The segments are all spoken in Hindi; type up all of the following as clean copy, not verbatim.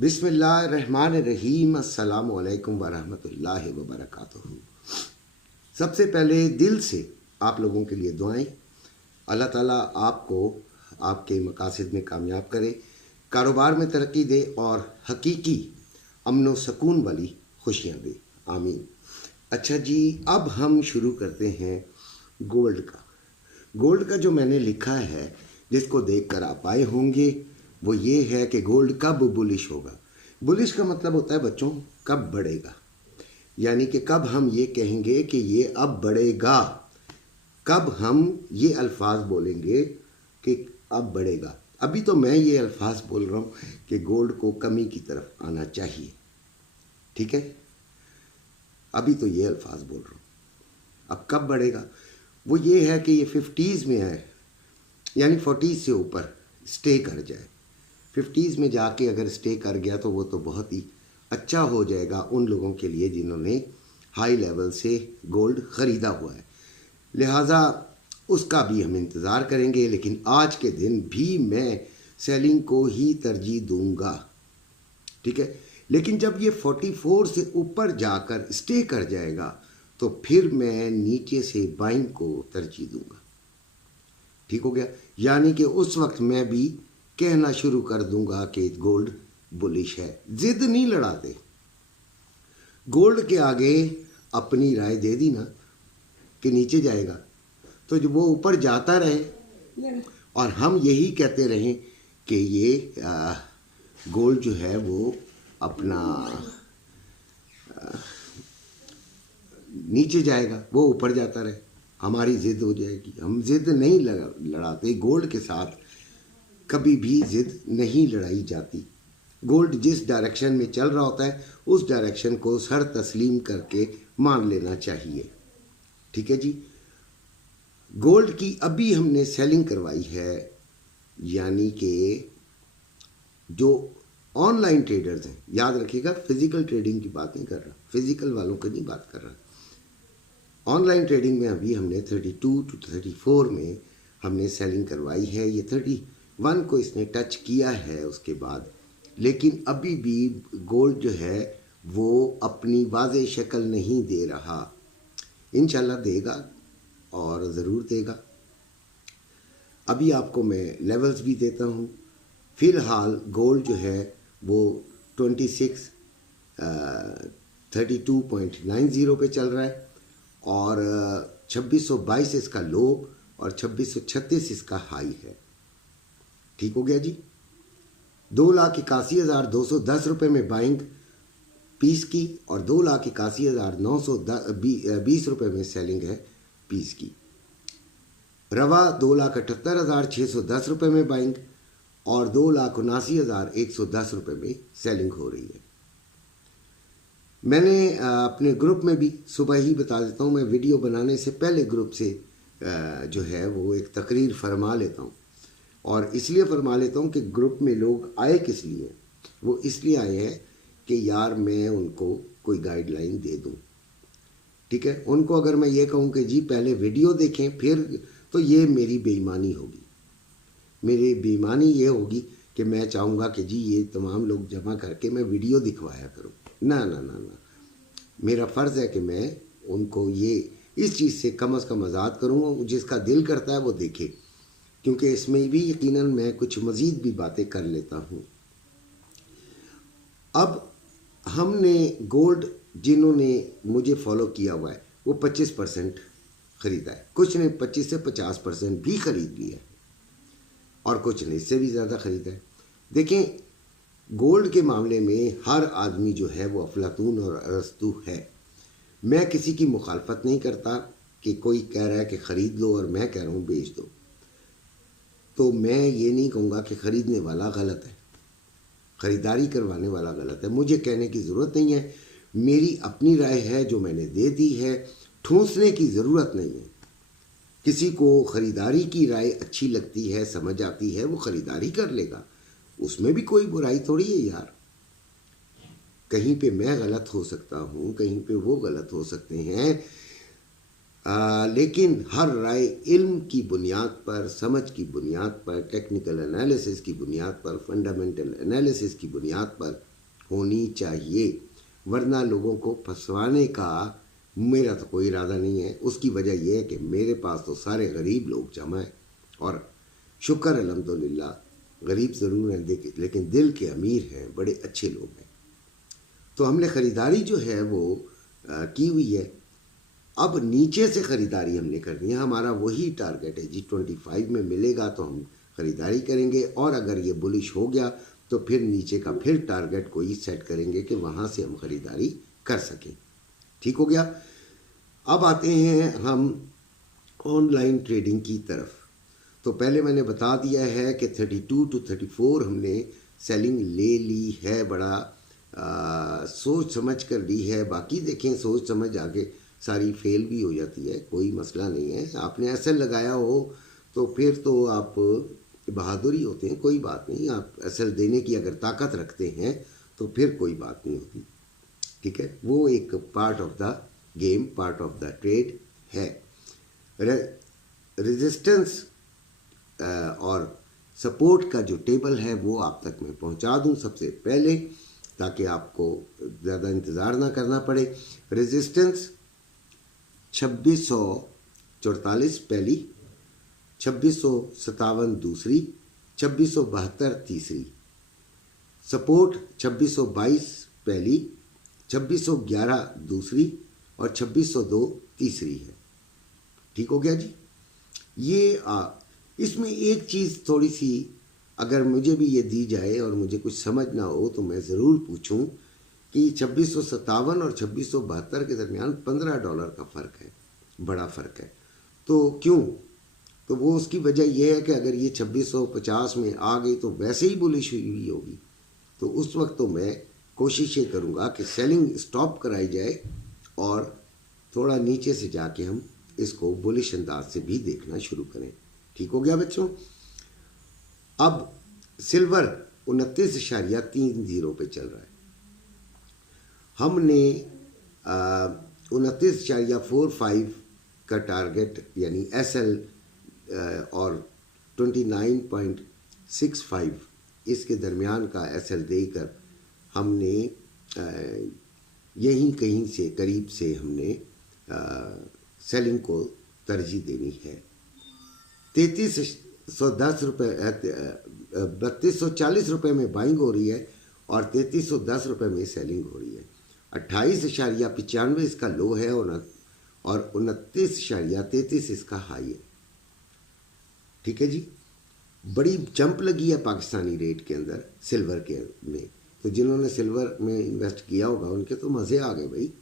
बिस्मिल्लाहिर्रहमानिर्रहीम। अस्सलामु अलैकुम वरहमतुल्लाहि वबरकातुहू। सबसे पहले दिल से आप लोगों के लिए दुआएं। अल्लाह ताला आपको आपके मकासद में कामयाब करे, कारोबार में तरक्की दे और हकीकी अमन व सकून वाली खुशियाँ दे। आमीन। अच्छा जी, अब हम शुरू करते हैं गोल्ड का। गोल्ड का जो मैंने लिखा है, जिसको देखकर आप आए होंगे, वो ये है कि गोल्ड कब बुलिश होगा। बुलिश का मतलब होता है बच्चों, कब बढ़ेगा, यानी कि कब हम ये कहेंगे कि ये अब बढ़ेगा, कब हम ये अल्फाज बोलेंगे कि अब बढ़ेगा। अभी तो मैं ये अल्फाज बोल रहा हूँ कि गोल्ड को कमी की तरफ आना चाहिए, ठीक है। अभी तो ये अल्फाज बोल रहा हूँ। अब कब बढ़ेगा, वो ये है कि ये 50s में है, यानी 40s से ऊपर स्टे कर जाए। 50s में जाके अगर स्टे कर गया तो वो तो बहुत ही अच्छा हो जाएगा उन लोगों के लिए जिन्होंने हाई लेवल से गोल्ड ख़रीदा हुआ है। लिहाजा उसका भी हम इंतज़ार करेंगे, लेकिन आज के दिन भी मैं सेलिंग को ही तरजीह दूंगा, ठीक है। लेकिन जब ये 44 से ऊपर जाकर स्टे कर जाएगा तो फिर मैं नीचे से बाइंग को तरजीह दूंगा, ठीक हो गया। यानी कि उस वक्त मैं भी कहना शुरू कर दूंगा कि गोल्ड बुलिश है। जिद नहीं लड़ाते, गोल्ड के आगे अपनी राय दे दी ना कि नीचे जाएगा, तो जो वो ऊपर जाता रहे और हम यही कहते रहें कि ये गोल्ड जो है वो अपना नीचे जाएगा, वो ऊपर जाता रहे, हमारी ज़िद हो जाएगी। हम ज़िद नहीं लड़ाते, गोल्ड के साथ कभी भी ज़िद नहीं लड़ाई जाती। गोल्ड जिस डायरेक्शन में चल रहा होता है उस डायरेक्शन को सर तस्लीम करके मान लेना चाहिए, ठीक है जी। गोल्ड की अभी हमने सेलिंग करवाई है, यानी कि जो ऑनलाइन ट्रेडर्स हैं, याद रखिएगा फिजिकल ट्रेडिंग की बात नहीं कर रहा, फिजिकल वालों की नहीं बात कर रहा। ऑनलाइन ट्रेडिंग में अभी हमने 32 to 34 में हमने सेलिंग करवाई है। ये 31 को इसने टच किया है उसके बाद, लेकिन अभी भी गोल्ड जो है वो अपनी वाज़ेह शक्ल नहीं दे रहा। इंशाल्लाह देगा और ज़रूर देगा। अभी आपको मैं लेवल्स भी देता हूँ। फ़िलहाल गोल्ड जो है वो 32.90 पे चल रहा है और 2622 इसका लो और 2636 इसका हाई है, ठीक हो गया जी। 2,81,210 रुपये में बाइंग पीस की और 2,81,920 रुपये में सेलिंग है पीस की। रवा 2,78,610 रुपये में बाइंग और 2,79,110 रुपये में सेलिंग हो रही है। मैंने अपने ग्रुप में भी सुबह ही बता देता हूँ, मैं वीडियो बनाने से पहले ग्रुप से जो है वो एक तकरीर फरमा लेता हूँ, और इसलिए फरमा लेता हूँ कि ग्रुप में लोग आए किस लिए। वो इसलिए आए हैं कि यार मैं उनको कोई गाइडलाइन दे दूँ, ठीक है। उनको अगर मैं ये कहूँ कि जी पहले वीडियो देखें फिर, तो ये मेरी बेईमानी होगी। मेरी बेईमानी ये होगी कि मैं चाहूँगा कि जी ये तमाम लोग जमा करके मैं वीडियो दिखवाया करूँ। ना ना ना ना, मेरा फ़र्ज़ है कि मैं उनको ये इस चीज़ से कम अज़ कम आज़ाद करूँ। जिसका दिल करता है वो देखे, क्योंकि इसमें भी यकीनन मैं कुछ मज़ीद भी बातें कर लेता हूँ। अब हमने गोल्ड, जिन्होंने मुझे फॉलो किया हुआ है वो 25% ख़रीदा है, कुछ ने 25 से 50% भी ख़रीद लिया है और कुछ ने इससे भी ज़्यादा ख़रीदा है। देखें, गोल्ड के मामले में हर आदमी जो है वो अफलातून और अरस्तू है। मैं किसी की मुखालफत नहीं करता कि कोई कह रहा है कि ख़रीद लो और मैं कह रहा हूँ बेच दो, तो मैं ये नहीं कहूँगा कि ख़रीदने वाला गलत है, ख़रीदारी करवाने वाला गलत है। मुझे कहने की ज़रूरत नहीं है, मेरी अपनी राय है जो मैंने दे दी है, ठूंसने की ज़रूरत नहीं है। किसी को ख़रीदारी की राय अच्छी लगती है, समझ आती है, वो ख़रीदारी कर लेगा, उसमें भी कोई बुराई थोड़ी है यार। कहीं पे मैं गलत हो सकता हूँ, कहीं पे वो गलत हो सकते हैं, लेकिन हर राय इल्म की बुनियाद पर, समझ की बुनियाद पर, टेक्निकल एनालिसिस की बुनियाद पर, फंडामेंटल एनालिसिस की बुनियाद पर होनी चाहिए, वरना लोगों को फंसवाने का मेरा तो कोई इरादा नहीं है। उसकी वजह यह है कि मेरे पास तो सारे गरीब लोग जमा हैं और शुक्र अल्हम्दुलिल्लाह गरीब ज़रूर हैं लेकिन दिल के अमीर हैं, बड़े अच्छे लोग हैं। तो हमने ख़रीदारी जो है वो की हुई है। अब नीचे से ख़रीदारी हमने करनी है, हमारा वही टारगेट है जी। 25 में मिलेगा तो हम ख़रीदारी करेंगे और अगर ये बुलिश हो गया तो फिर नीचे का फिर टारगेट कोई सेट करेंगे कि वहाँ से हम ख़रीदारी कर सकें। ठीक हो गया। अब आते हैं हम ऑनलाइन ट्रेडिंग की तरफ। तो पहले मैंने बता दिया है कि 32 to 34 हमने सेलिंग ले ली है, बड़ा सोच समझ कर ली है। बाकी देखें सोच समझ आगे सारी फेल भी हो जाती है, कोई मसला नहीं है। आपने ऐसे लगाया हो तो फिर तो आप बहादुरी होते हैं, कोई बात नहीं। आप असल देने की अगर ताकत रखते हैं तो फिर कोई बात नहीं होती। ठीक है, वो एक part of the game, part of the trade है। रेजिस्टेंस और सपोर्ट का जो टेबल है वो आप तक मैं पहुंचा दूं सबसे पहले, ताकि आपको ज़्यादा इंतज़ार ना करना पड़े। रेजिस्टेंस 2644 पहली, 2657 दूसरी, 2672 तीसरी। सपोर्ट 2622 पहली, 2611 दूसरी और 2602 तीसरी है। ठीक हो गया जी। ये इसमें एक चीज़ थोड़ी सी अगर मुझे भी ये दी जाए और मुझे कुछ समझ ना हो तो मैं ज़रूर पूछूं कि 2657 और 2672 के दरमियान $15 का फ़र्क है, बड़ा फ़र्क है। तो क्यों? तो वो उसकी वजह यह है कि अगर ये 2650 में आ गई तो वैसे ही बुलिश हुई होगी। तो उस वक्त तो मैं कोशिश ये करूँगा कि सेलिंग स्टॉप कराई जाए और थोड़ा नीचे से जाके हम इसको बुलिश अंदाज से भी देखना शुरू करें। ठीक हो गया बच्चों। अब सिल्वर 29.30 पे चल रहा है। हमने 29.45 का टारगेट यानी SL और 29.65 इसके दरमियान का SL देकर हमने यहीं कहीं से करीब से हमने सेलिंग को तरजीह देनी है। 3310 रुपये 3240 रुपये में बाइंग हो रही है और 3310 रुपये में सेलिंग हो रही है। 28.95 इसका लो है और 29.33 इसका हाई है। ठीक है जी। बड़ी जंप लगी है पाकिस्तानी रेट के अंदर सिल्वर के में, तो जिन्होंने सिल्वर में इन्वेस्ट किया होगा उनके तो मज़े आ गए भाई।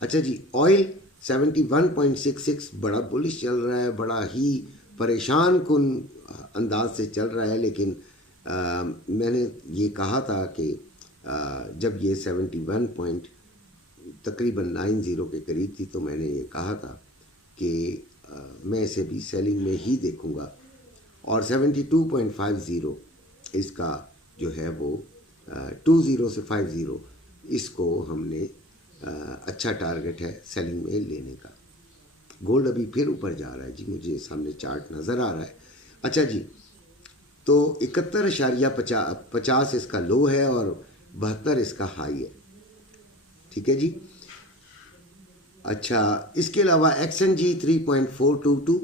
अच्छा जी, ऑयल 71.66 बड़ा बुलिश चल रहा है, बड़ा ही परेशान कुन अंदाज से चल रहा है। लेकिन मैंने ये कहा था कि जब ये 71 तकरीबन 90 के करीब थी तो मैंने ये कहा था कि मैं इसे भी सेलिंग में ही देखूंगा और 72.50 इसका जो है वो 20 से 50 इसको हमने अच्छा टारगेट है सेलिंग में लेने का। गोल्ड अभी फिर ऊपर जा रहा है जी, मुझे सामने चार्ट नज़र आ रहा है। अच्छा जी, तो 71.50 इसका लो है और 72 इसका हाई है। ठीक है जी। अच्छा, इसके अलावा XNG 3.422,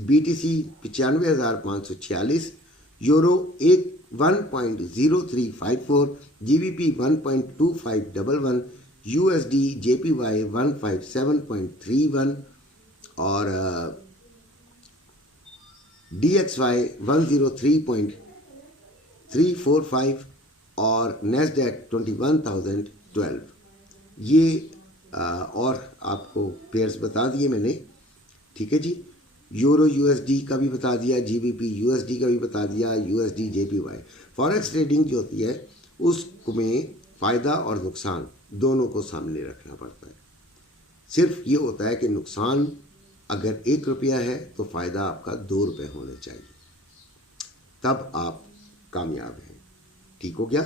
BTC 95,546, euro 1.0354, GBP 1.2511, USD JPY 157.31 और DXY 103.345 और NASDAQ 21,012। ये और आपको पेयर्स बता दिए मैंने। ठीक है जी। यूरो USD का भी बता दिया, GBP USD का भी बता दिया, USD JPY। फॉरेक्स ट्रेडिंग जो होती है उसमें फ़ायदा और नुकसान दोनों को सामने रखना पड़ता है। सिर्फ ये होता है कि नुकसान अगर 1 रुपया है तो फ़ायदा आपका 2 रुपये होना चाहिए, तब आप कामयाब हैं। ठीक हो गया।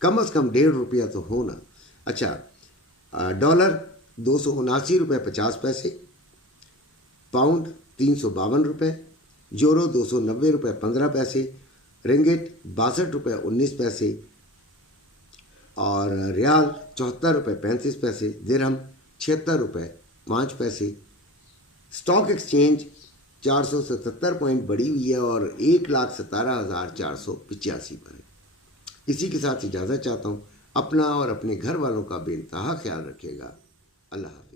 कम से कम 1.5 रुपया तो होना। अच्छा, डॉलर 279.50 रुपये, पाउंड 352 रुपये, यूरो 290 रुपये 15 पैसे, रिंगिट 62 रुपये 19 पैसे और रियाल 74 रुपये 35 पैसे, दिरहम 76 रुपये 5 पैसे। स्टॉक एक्सचेंज 477 पॉइंट बढ़ी हुई है और 1,17,485 पर है। इसी के साथ इजाज़त चाहता हूँ। अपना और अपने घर वालों का बेइंतहा ख्याल रखिएगा। अल्लाह हाफ़िज़।